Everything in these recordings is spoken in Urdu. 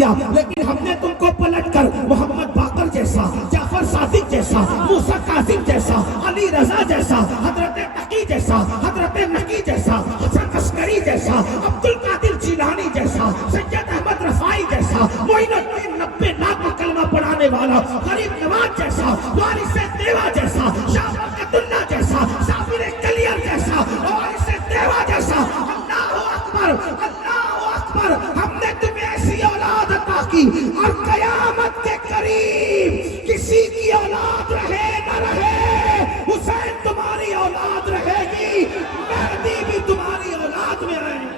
دیا، لیکن ہم نے تم کو پلٹ کر محمد باقر جیسا، جعفر صادق جیسا، موسیٰ کاظم جیسا، علی رضا جیسا، حضرت تقی جیسا، حضرت نقی جیسا، حسن عسکری جیسا، عبد القادر جیلانی جیسا، سید احمد رفاعی جیسا، معین الدین 90 لاکھ کا کلمہ پڑھانے والا غریب نواز جیسا، وارث دیوا جیسا، شاہ برکت اللہ جیسا، صابر کلیر جیسا، وارث دیوا جیسا. اللہ اکبر، اللہ اکبر. ہم نے تمہیں ایسی اولاد عطا کی اور قیامت کے قریب کسی کی اولاد رہے نہ رہے، حسین تمہاری اولاد رہے گی، مہدی بھی تمہاری اولاد میں رہے گی،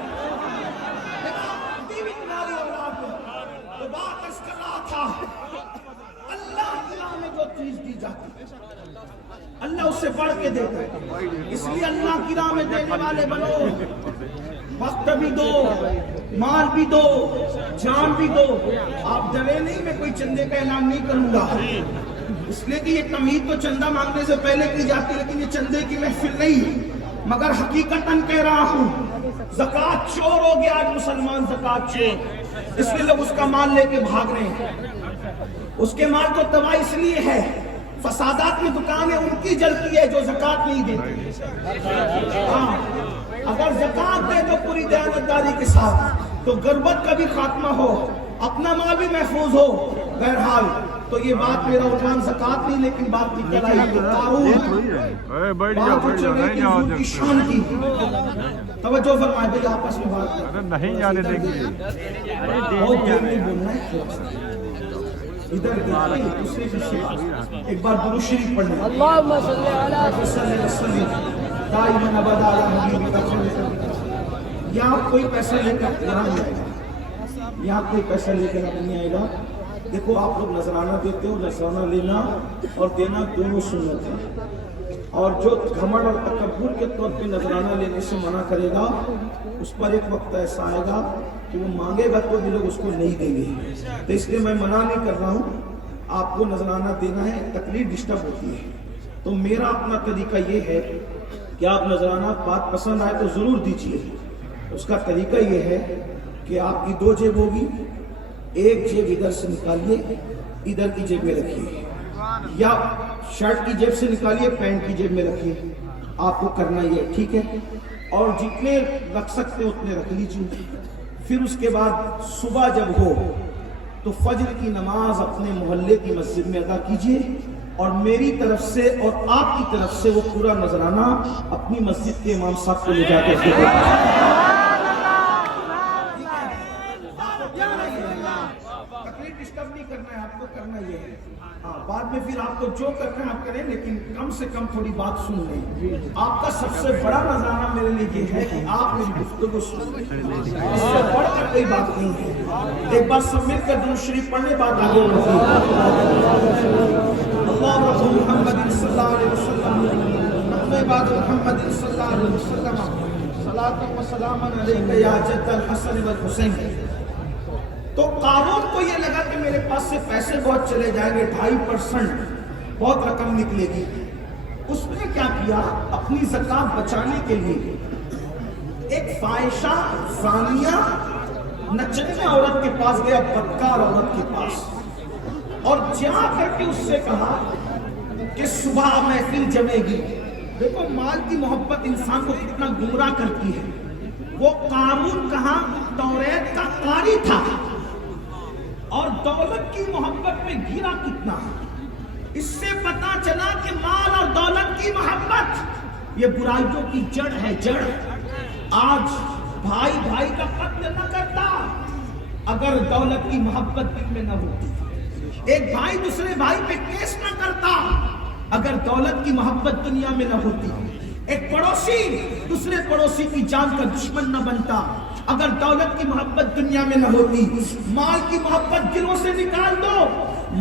مہدی بھی تمہاری اولاد میں. تو بات اس کر رہا تھا، اللہ کی راہ میں جو چیز دی جاتی اللہ اس سے بڑھ کے دیتا ہے. اس لیے اللہ کی راہ میں دینے والے بنو. وقت بھی دو، مال بھی دو، جان بھی دو. آپ ڈرے نہیں، میں کوئی چندے کا اعلان نہیں کروں گا، اس لیے کہ یہ تمہید تو چندہ مانگنے سے پہلے کی جاتی، لیکن یہ چندے کی محفل نہیں. مگر حقیقتاً کہہ رہا ہوں، زکوٰۃ چور ہو گیا آج مسلمان، زکوٰۃ چور. اس لیے لوگ اس کا مال لے کے بھاگ رہے ہیں. اس کے مال کو تباہ اس لیے ہے، فسادات میں دکانیں ان کی جلتی ہے جو زکوٰۃ نہیں دیتی. ہاں، اگر زکوٰۃ دے تو پوری دیانتداری کے ساتھ تو غربت کا بھی خاتمہ ہو، اپنا مال بھی محفوظ ہو. بہرحال تو یہ بات میرا عنوان زکوٰۃ نہیں، لیکن بات نکل آئی تو قارون کی شان کی. توجہ فرمائے بھائی، آپس میں بات نہیں جانے دیں گے. بہت دیر نہیں بولنا ہے. ادھر دوسرے شریف ایک بار درود شریف پڑھ لیں. اللہم صلی علی وسلم دائما ابدا علی حبیبک خیر. یہاں کوئی پیسہ لے کر یہاں نہیں آئے گا، یہاں کوئی پیسہ لے کر نہیں آئے گا. دیکھو آپ لوگ نذرانہ دیتے ہو، نذرانہ لینا اور دینا دونوں سنت ہیں. اور جو گھمنڈ اور تکبر کے طور پہ نذرانہ لینے سے منع کرے گا، اس پر ایک وقت ایسا آئے گا کہ وہ مانگے گا تو بھی لوگ اس کو نہیں دیں گے. تو اس لیے میں منع نہیں کر رہا ہوں، آپ کو نذرانہ دینا ہے. تکلیف ڈسٹرب ہوتی ہے، تو میرا اپنا طریقہ یہ ہے کہ آپ نذرانہ بات پسند آئے تو ضرور دیجیے. اس کا طریقہ یہ ہے کہ آپ کی 2 جیب ہوگی، ایک جیب ادھر سے نکالیے، ادھر کی جیب میں رکھیے، یا شرٹ کی جیب سے نکالیے، پینٹ کی جیب میں رکھیے. آپ کو کرنا یہ ٹھیک ہے، اور جتنے رکھ سکتے اتنے رکھ لیجیے. پھر اس کے بعد صبح جب ہو تو فجر کی نماز اپنے محلے کی مسجد میں ادا کیجیے، اور میری طرف سے اور آپ کی طرف سے وہ پورا نذرانہ اپنی مسجد کے امام صاحب کو لے جا کے تکلیف ڈسٹرب نہیں کرنا ہے، آپ کو کرنا یہ ہے. ہاں، بعد میں پھر آپ کو جو کرنا ہے آپ کریں، لیکن کم سے کم تھوڑی بات سن لیں. آپ کا سب سے بڑا نذرانہ میرے لیے یہ ہے کہ آپ میری گفتگو سن لیں، اس سے بڑھ کر کوئی بات نہیں ہے. ایک بار سب مل کر درود شریف پڑھنے بعد آگے بڑھیں. اللہم رسول محمد صلی اللہ علیہ وسلم، نحن بعد محمد صلی اللہ علیہ وسلم، صلاۃ و سلام علیک یا جد الحسن والحسین. تو قارون کو یہ لگا کہ میرے پاس سے پیسے بہت چلے جائیں گے، 2.5% بہت رقم نکلے گی. اس نے کیا کیا، اپنی زکوٰۃ بچانے کے لیے ایک فاحشہ زانیہ نچنے عورت کے پاس گیا، بدکار عورت کے پاس، اور جا کر کے اس سے کہا کہ صبح محفل جمے گی. دیکھو مال کی محبت انسان کو کتنا گمراہ کرتی ہے. وہ قارون کہاں توریت کا قاری تھا، اور دولت کی محبت میں گرا کتنا. اس سے پتا چلا کہ مال اور دولت کی محبت یہ برائیوں کی جڑ ہے، جڑ. آج بھائی بھائی کا قتل نہ کرتا اگر دولت کی محبت دل میں نہ ہوتی. ایک بھائی دوسرے بھائی پہ کیس نہ کرتا اگر دولت کی محبت دنیا میں نہ ہوتی. ایک پڑوسی دوسرے پڑوسی کی جان کا دشمن نہ بنتا اگر دولت کی محبت دنیا میں نہ ہوتی. مال کی محبت دلوں سے نکال دو،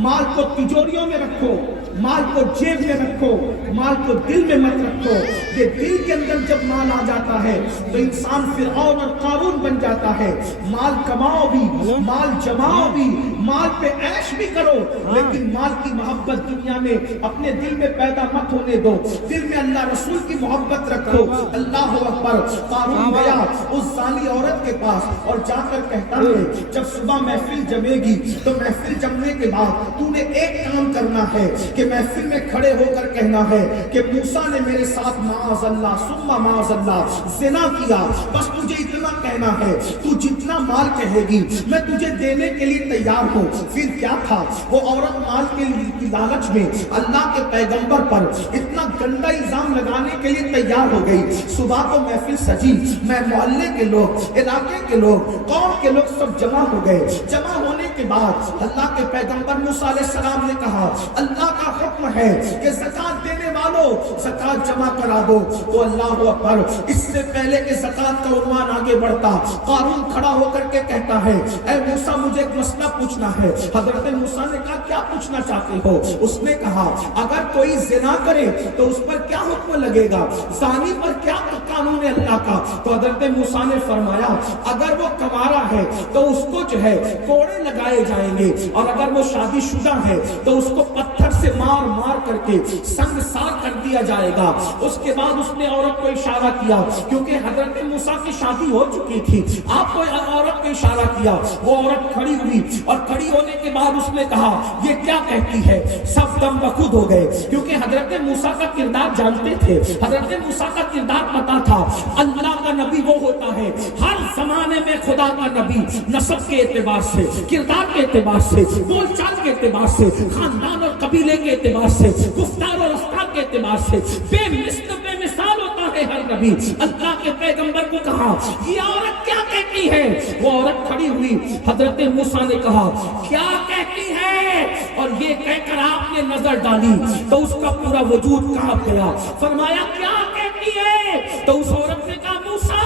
مال کو تجوریوں میں رکھو، مال کو جیب میں رکھو، مال کو دل میں مت رکھو. یہ دل کے اندر جب مال آ جاتا ہے تو انسان فرعون اور قارون بن جاتا ہے. مال کماؤ بھی، مال جماؤ بھی، مال پہ عیش بھی کرو، لیکن مال کی محبت دنیا میں اپنے دل میں پیدا مت ہونے دو، دل میں اللہ رسول کی محبت رکھو۔ اللہ اکبر۔ قارون گیا اس زانی عورت کے پاس اور جا کر کہتا ہے جب صبح محفل جمے گی تو محفل جمنے کے بعد تو نے ایک کام کرنا ہے کہ محفل میں کھڑے ہو کر کہنا ہے کہ موسیٰ نے میرے ساتھ معاذ اللہ ثم معاذ اللہ زنا کیا، بس تجھے اتنا کہنا ہے، تو جتنا مال کہے گی میں تجھے دینے کے لیے تیار ہوں۔ پھر کیا تھا، وہ عورت مال کے لالچ میں اللہ کے پیغمبر پر اتنا گندا الزام لگانے کے لیے تیار ہو گئی۔ صبح کو محفل سجی، میں محلے کے لوگ، علاقے کے لوگ، قوم کے لوگ سب جمع ہو گئے۔ جمع ہونے کے بعد اللہ کے پیغمبر موسیٰ علیہ السلام نے کہا اللہ کا حکم ہے کہ زکات دینے والوں زکات جمع کرا دو۔ تو اللہ اکبر، اس سے پہلے کہ زکات کا عنوان آگے بڑھتا، قارون کھڑا ہو کر کے کہتا ہے اے موسیٰ مجھے ایک مسئلہ پوچھنا ہے۔ حضرت موسیٰ نے کہا کیا پوچھنا چاہتے ہو؟ اس نے کہا اگر کوئی زنا کرے تو اس پر کیا حکم لگے گا، زانی پر کیا قانون ہے اللہ کا؟ تو حضرت موسیٰ نے فرمایا اگر وہ کنوارا ہے تو اس کو جو ہے کوڑے لگائے جائیں گے، اور اگر وہ شادی شدہ ہے تو اس کو پتھر سے مار مار کر کے سنگسار کر دیا جائے گا۔ اس کے بعد اس نے عورت کو اشارہ کیا، کیونکہ حضرت موسیٰ کی شادی ہو چکی تھی، آپ کو عورت کو اشارہ کیا، وہ عورت کھڑی ہوئی، اور کھڑی ہونے کے بعد اس نے کہا یہ کیا کہتی ہے؟ سب دم بخود ہو گئے، کیونکہ حضرت موسیٰ کا کردار جانتے تھے، حضرت موسیٰ کا کردار پتا تھا۔ اللہ کا نبی وہ ہوتا ہے ہر زمانے میں خدا کا نبی نسب کے اعتبار سے، کردار کے اعتبار سے، بول چال کے اعتبار سے، خاندان اور قبیلے کے اعتبار سے، گفتار اور رفتار کے اعتبار سے بے مثل بے مثال ہوتا ہے ہر نبی۔ اللہ کے پیغمبر کو کہا یہ عورت کیا کہتی ہے؟ وہ عورت کھڑی ہوئی، حضرت موسیٰ نے کہا کیا کہتی ہے؟ اور یہ کہہ کر آپ نے نظر ڈالی تو اس کا پورا وجود کانپ گیا۔ فرمایا کیا کہتی ہے؟ تو اس عورت نے کہا موسیٰ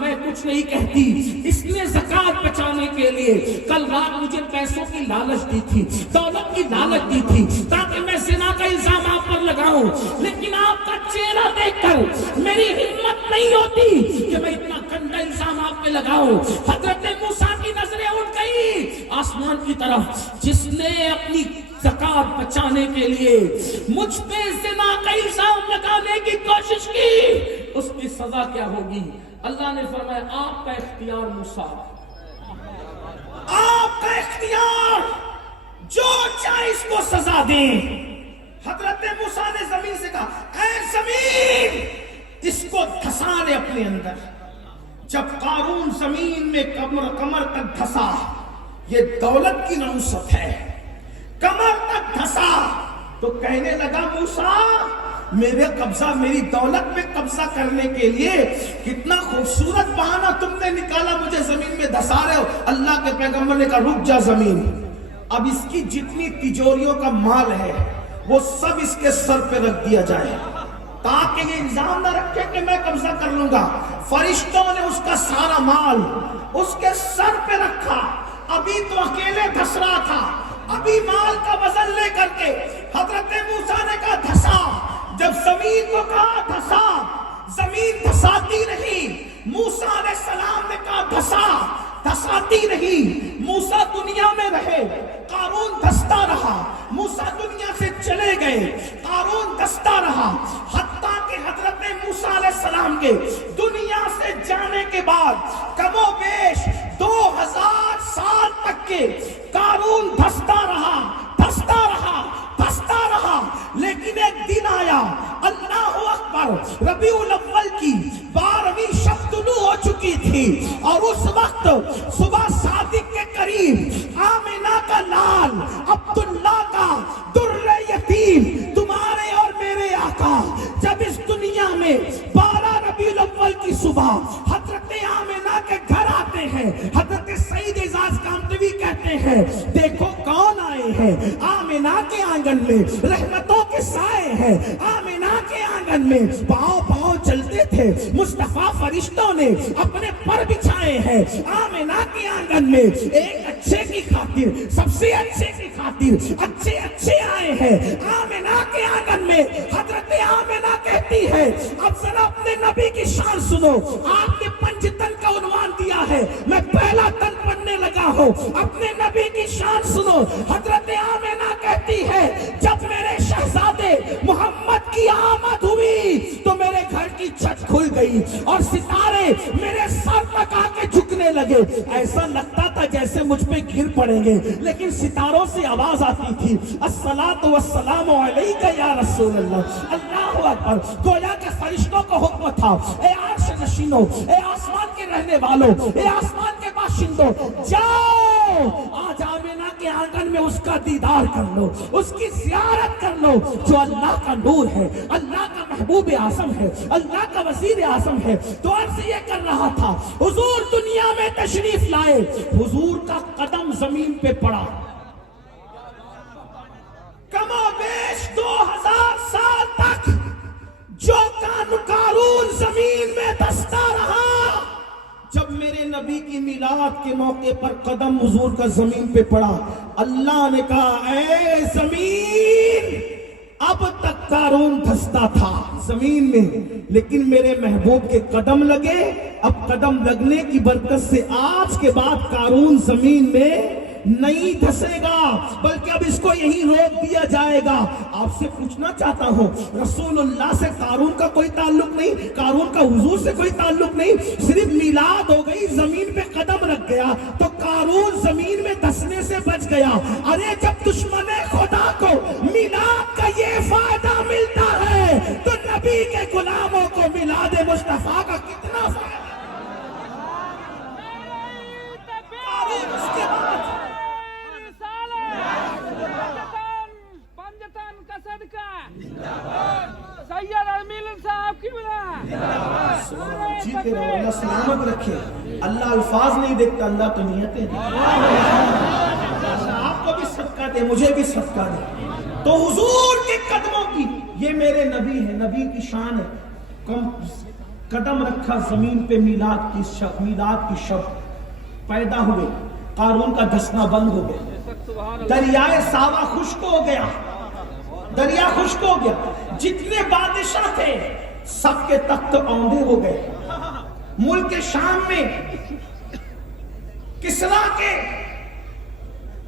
میں کچھ نہیں کہتی، اس نے زکات بچانے کے لیے کل رات مجھے پیسوں کی لالچ دی تھی، دولت کی لالچ دی تھی تاکہ میں زنا کا الزام آپ پر لگاؤں، لیکن آپ کا چہرہ دیکھ کر میری ہمت نہیں ہوتی کہ میں اتنا گندا الزام آپ پہ لگاؤں۔ حضرت موسیٰ کی نظریں اٹھ گئی آسمان کی طرف، جس نے اپنی زکات بچانے کے لیے مجھ پہ زنا کا الزام لگانے کی کوشش کی، اس کی سزا کیا ہوگی؟ اللہ نے فرمایا آپ کا اختیار موسیٰ، آپ کا اختیار، جو چاہے اس کو سزا دیں۔ حضرت موسیٰ نے زمین سے کہا اے زمین اس کو دھسانے اپنے اندر۔ جب قارون زمین میں کمر تک دھسا، یہ دولت کی نحوست ہے، کمر تک دھسا تو کہنے لگا موسیٰ میرے قبضہ، میری دولت میں قبضہ کرنے کے لیے کتنا خوبصورت بہانہ تم نے نکالا، مجھے زمین میں دھسا رہے ہو۔ اللہ کے پیغمبر نے کہا رک جا زمین، اب اس کی جتنی تجوریوں کا مال ہے وہ سب اس کے سر پہ رکھ دیا جائے تاکہ یہ الزام نہ رکھے کہ میں قبضہ کر لوں گا۔ فرشتوں نے اس کا سارا مال اس کے سر پہ رکھا، ابھی تو اکیلے دھس رہا تھا، ابھی مال کا وزن لے کر کے حضرت موسیٰ نے کہا دھسا۔ جب زمین کو کہا دھسا، زمین دھساتی رہی۔ موسیٰ علیہ السلام نے کہا دھسا، دھساتی رہی۔ موسیٰ دنیا میں رہے، قارون دھستا رہا۔ موسیٰ دنیا سے چلے گئے، قارون دھستا رہا، حتیٰ کہ حضرت موسیٰ علیہ السلام کے دنیا سے جانے کے بعد کم و بیش 2000 سال تک کے قارون دھستا رہا، دھستا رہا، دھستا رہا۔ لیکن ایک دن آیا، اللہ اکبر، ربیع الاول کی 12ویں شب طلوع ہو چکی تھی، اور اس وقت صبح صادق کے قریب آمنہ کا لال عبداللہ کا در یتیم، تمہارے اور میرے آقا جب اس دنیا میں 12 ربیع الاول کی صبح حضرت آمنہ کے گھر آتے ہیں، حضرت سعید اعزاز کامتوی کہتے ہیں دیکھو کون آئے ہیں، آمنہ کے آنگن میں رحمتوں کے سائے ہیں، آمنہ کے آنگن میں پاؤں پاؤں چلتے تھے، مصطفیٰ فرشتوں نے اپنے پر بچھائے ہیں، آمنہ کے آنگن میں ایک اچھے کی خاطر، سب سے اچھے کی خاطر اچھے اچھے آئے ہیں۔ آمنہ کے آنگن میں حضرت آمنہ کہتی ہے اب ذرا اپنے نبی کی شان سنو، آپ نے 5 تن کا عنوان دیا ہے، میں پہلا تن پڑھنے لگا ہوں، اپنے نبی کی شان شان سنو. حضرت آمینہ کہتی ہے جب میرے شہزادے محمد کی آمد ہوئی تو میرے گھر کی چھت کھل گئی اور ستارے میرے سر تک آ کے جھکنے لگے. ایسا لگتا تھا جیسے مجھ پہ گر پڑیں گے, لیکن ستاروں سے آواز آتی تھی الصلاۃ والسلام علیک یا رسول اللہ. اللہ اکبر. گویا کہ فرشتوں کو حکم تھا, اے عرش نشینوں, اے آسمان کے رہنے والوں, اے آسمان کے باشندوں, جاؤ آج آمینہ کے آنگن میں اس کا دیدار کر لو, اس کی زیارت کر لو جو اللہ کا نور ہے, اللہ کا محبوب اعظم ہے, اللہ کا وزیر اعظم ہے. تو عرض یہ کر رہا تھا حضور دنیا میں تشریف لائے, حضور کا قدم زمین پہ پڑا. کم و بیش 2000 سال تک جو قارون زمین میں دستا رہا, جب میرے نبی کی میلاد کے موقع پر قدم حضور کا زمین پہ پڑا, اللہ نے کہا اے زمین, اب تک قارون دھستا تھا زمین میں, لیکن میرے محبوب کے قدم لگے. اب قدم لگنے کی برکت سے آج کے بعد قارون زمین میں نہیں دھسے گا, بلکہ اب اس کو یہیں روک دیا جائے گا. آپ سے پوچھنا چاہتا ہوں, رسول اللہ سے قارون کا کوئی تعلق نہیں, قارون کا حضور سے کوئی تعلق نہیں, صرف میلاد ہو گئی, زمین پہ قدم رکھ گیا تو قارون زمین میں دھسنے سے بچ گیا. ارے جب دشمن خدا کو میلاد کا یہ فائدہ ملتا ہے تو نبی کے غلاموں کو میلاد مصطفیٰ کا کتنا فائدہ. قارون اس کے بعد جیتے رہو, اللہ سلامت رکھے. اللہ الفاظ نہیں دیکھتا, اللہ تو نیتیں دیکھتا. آپ کو بھی صدقہ دے, مجھے بھی صدقہ دے. تو حضور کے قدموں کی, یہ میرے نبی ہے, نبی کی شان ہے. قدم رکھا زمین پہ, میلاد کی شب پیدا ہوئے, قارون کا دھسنا بند ہو گیا, دریائے ساوا خشک ہو گیا, دریا خشک ہو گیا. جتنے بادشاہ تھے سب کے تخت اوندے ہو گئے. ملک شام میں کسرا کے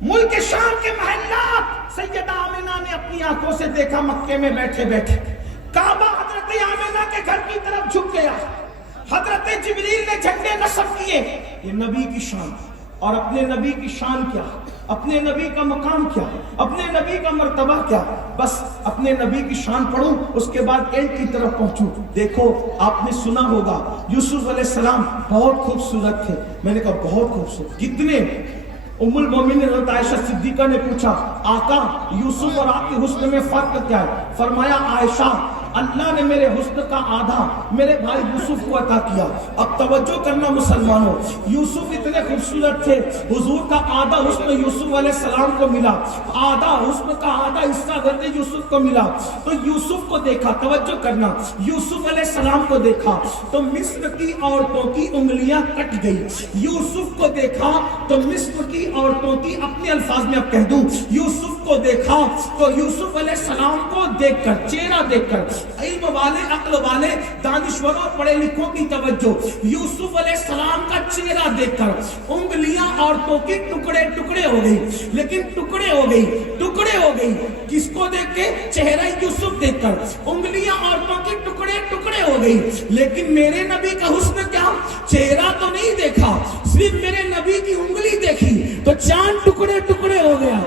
ملک شام کے محلات سیدہ آمینہ نے اپنی آنکھوں سے دیکھا. مکے میں بیٹھے بیٹھے کعبہ حضرت آمینہ کے گھر کی طرف جھک گیا. حضرت جبریل نے جھنڈے نصب کیے. یہ نبی کی شان, اور اپنے نبی کی شان کیا, اپنے نبی کا مقام کیا, اپنے نبی کا مرتبہ کیا. بس اپنے نبی کی شان پڑھوں, اس کے بعد اینڈ کی طرف پہنچوں. دیکھو آپ نے سنا ہوگا یوسف علیہ السلام بہت خوبصورت تھے. میں نے کہا بہت خوبصورت کتنے؟ ام المومنین حضرت عائشہ صدیقہ نے پوچھا آقا یوسف اور آپ کے حسن میں فرق کیا ہے؟ فرمایا عائشہ اللہ نے میرے حسن کا آدھا میرے بھائی یوسف کو عطا کیا. اب توجہ کرنا مسلمانوں, یوسف اتنے خوبصورت تھے, حضور کا آدھا حسن یوسف علیہ السلام کو ملا, آدھا حسن کا آدھا حصہ حضرت یوسف کو ملا. تو یوسف کو دیکھا, توجہ کرنا, یوسف علیہ السلام کو دیکھا تو مصر کی عورتوں کی انگلیاں کٹ گئی. یوسف کو دیکھا تو مصر کی عورتوں کی, اپنے الفاظ میں اب کہہ دوں, یوسف کو دیکھا تو یوسف علیہ السلام کو دیکھ کر, چہرہ دیکھ کر, علم والے, عقل والے, دانشوروں, پڑھے لکھوں کی توجہ, یوسف علیہ السلام کا چہرہ دیکھ کر انگلیاں عورتوں کی ٹکڑے ٹکڑے ہو گئی. لیکن ٹکڑے ہو گئی کس کو دیکھ کے؟ چہرہ یوسف دیکھ کر. انگلیاں عورتوں کی ٹکڑے ٹکڑے ہو گئی. لیکن میرے نبی کا حسن کیا؟ چہرہ تو نہیں دیکھا, صرف میرے نبی کی انگلی دیکھی تو چاند ٹکڑے ٹکڑے ہو گیا.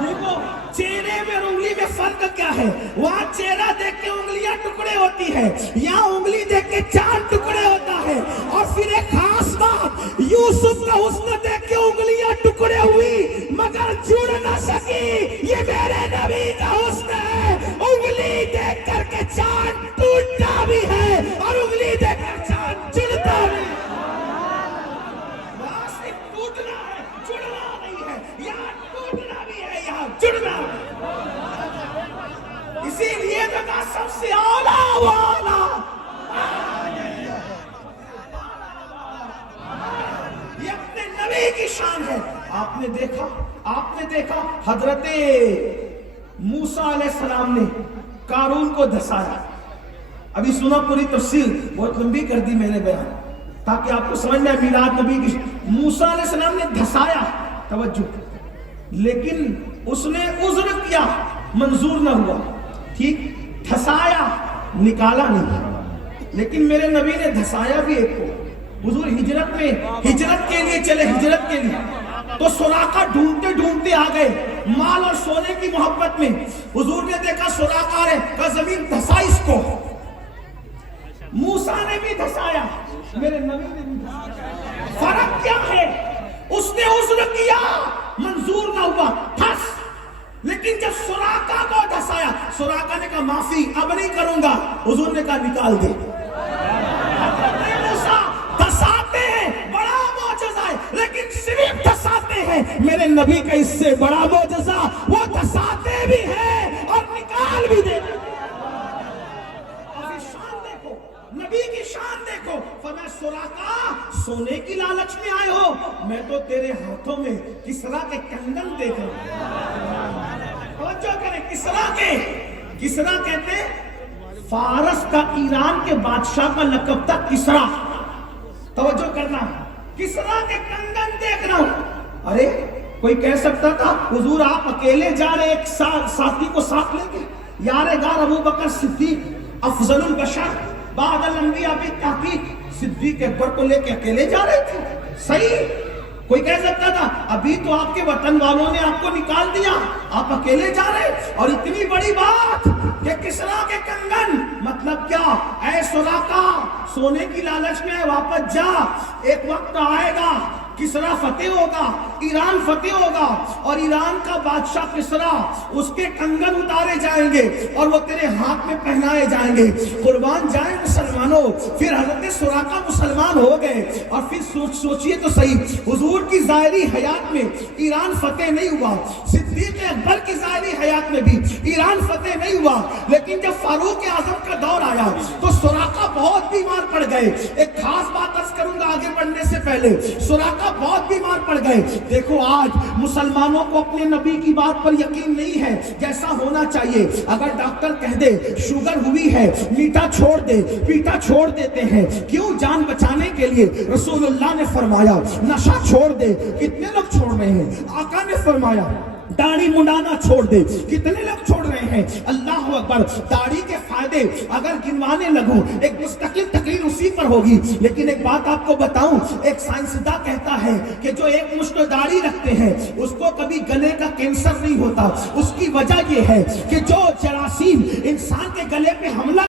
دیکھو چہرے میں اور انگلی میں فرق کیا ہے؟ وہاں چہرہ دیکھ کے انگلیاں ٹکڑے ہوتی ہے, یہاں انگلی دیکھ کے چاند ٹکڑے ہوتا ہے. اور پھر ایک خاص بات, یوسف کا حسن دیکھ کے انگلیاں ٹکڑے ہوئی مگر جڑ نہ سکی. یہ میرے نبی کا حسن ہے, انگلی دیکھ کر کے چاند ٹوٹتا بھی ہے اور انگلی دیکھ کر چاند جڑتا بھی ہے. وہاں صرف ٹوٹنا ہے, جڑنا نہیں ہے. یہاں ٹوٹنا بھی ہے, یہاں جڑنا. اسی لیے تو کہا سب سے اولا والا, یہ اپنے نبی کی شان ہے. آپ نے دیکھا حضرت موسیٰ علیہ السلام نے قارون کو دھسایا. ابھی سنا پوری تفصیل, بہت لمبی کر دی میں نے بیان تاکہ آپ کو سمجھ میں آئے. میلاد نبی کی, موسیٰ علیہ السلام نے دھسایا. توجہ, لیکن اس نے عذر کیا، منظور نہ ہوا، ٹھیک، دھسایا، نکالا نہیں، لیکن میرے نبی نے دھسایا بھی ایک کو۔ حضور ہجرت میں، ہجرت کے لیے چلے، ہجرت کے لیے، تو سراقہ ڈھونڈتے ڈھونڈتے آ گئے مال اور سونے کی محبت میں۔ حضور نے دیکھا سراقہ ہے، کہا زمین دھسا اس کو۔ موسیٰ نے بھی دھسایا، میرے نبی نے بھی دھسایا۔ فرق کیا ہے؟ اس نے عذر کیا، منظور نہ ہوا، دھس۔ لیکن جب سراقہ کو دھسایا، سراقہ نے کہا معافی، اب نہیں کروں گا۔ حضور نے کہا نکال دے۔ موسیٰ دھساتے ہیں، بڑا معجزہ ہے، لیکن صرف دھساتے ہیں۔ میرے نبی کا اس سے بڑا معجزہ، وہ دھساتے بھی ہیں اور نکال بھی دیتے ہیں۔ نبی کی شان دیکھو، فرمایا سراقہ سونے کی لالچ میں آئے ہو، میں تو تیرے ہاتھوں میں کسرا کے کنگن دیکھ رہا ہوں۔ توجہ کریں، کسرا کے، کسرا کہتے فارس کا، ایران کے بادشاہ کا لقب تھا کسرا۔ توجہ کرنا، کسرا کے کنگن دیکھ رہا ہوں۔ ارے کوئی کہہ سکتا تھا حضور آپ اکیلے جا رہے، ایک ساتھی کو ساتھ لیں گے؟ یار غار ابو بکر صدیق افضل البشر بعد الانبیاء بالتحقیق، صدیق اکبر کو لے کے اکیلے جا رہے تھے؟ صحیح، کوئی کہہ سکتا تھا ابھی تو آپ کے وطن والوں نے آپ کو نکال دیا، آپ اکیلے جا رہے۔ اور اتنی بڑی بات کہ کسرا کے کنگن، مطلب کیا؟ اے سراقہ سونے کی لالچ میں واپس جا، ایک وقت آئے گا کسرا فتح ہوگا، ایران فتح ہوگا، اور ایران کا بادشاہ کسرا، اس کے کنگن اتارے جائیں گے اور وہ تیرے ہاتھ میں پہنائے جائیں گے۔ قربان جائیں مسلمانوں، پھر حضرت سراقہ مسلمان ہو گئے۔ اور پھر سوچئے تو صحیح، حضور کی ظاہری حیات میں ایران فتح نہیں ہوا، صدیق اکبر کی ظاہری حیات میں بھی ایران فتح نہیں ہوا، لیکن جب فاروق اعظم کا دور آیا تو سراقہ بہت بیمار پڑ گئے۔ ایک خاص بات عرض کروں گا آگے بڑھنے سے پہلے، سراقہ بہت بیمار پڑ گئے۔ دیکھو آج مسلمانوں کو اپنے نبی کی بات پر یقین نہیں ہے جیسا ہونا چاہیے۔ اگر ڈاکٹر کہہ دے شوگر ہوئی ہے، میٹھا چھوڑ دے، پیٹا چھوڑ دیتے ہیں، کیوں؟ جان بچانے کے لیے۔ رسول اللہ نے فرمایا نشہ چھوڑ دے، کتنے لوگ چھوڑ رہے ہیں؟ آقا نے فرمایا داڑھی منڈانا چھوڑ دے، کتنے لوگ چھوڑ رہے ہیں؟ اللہ اکبر۔ داڑھی کے فائدے اگر گنوانے لگوں ایک مستقل تقریر اسی پر ہوگی، لیکن ایک بات آپ کو بتاؤں، ایک سائنسداں کہتا ہے کہ جو ایک مشت داڑھی رکھتے ہیں اس کو کبھی گلے کا کینسر نہیں ہوتا۔ اس کی وجہ یہ ہے کہ جو جراثیم انسان کے گلے پہ حملہ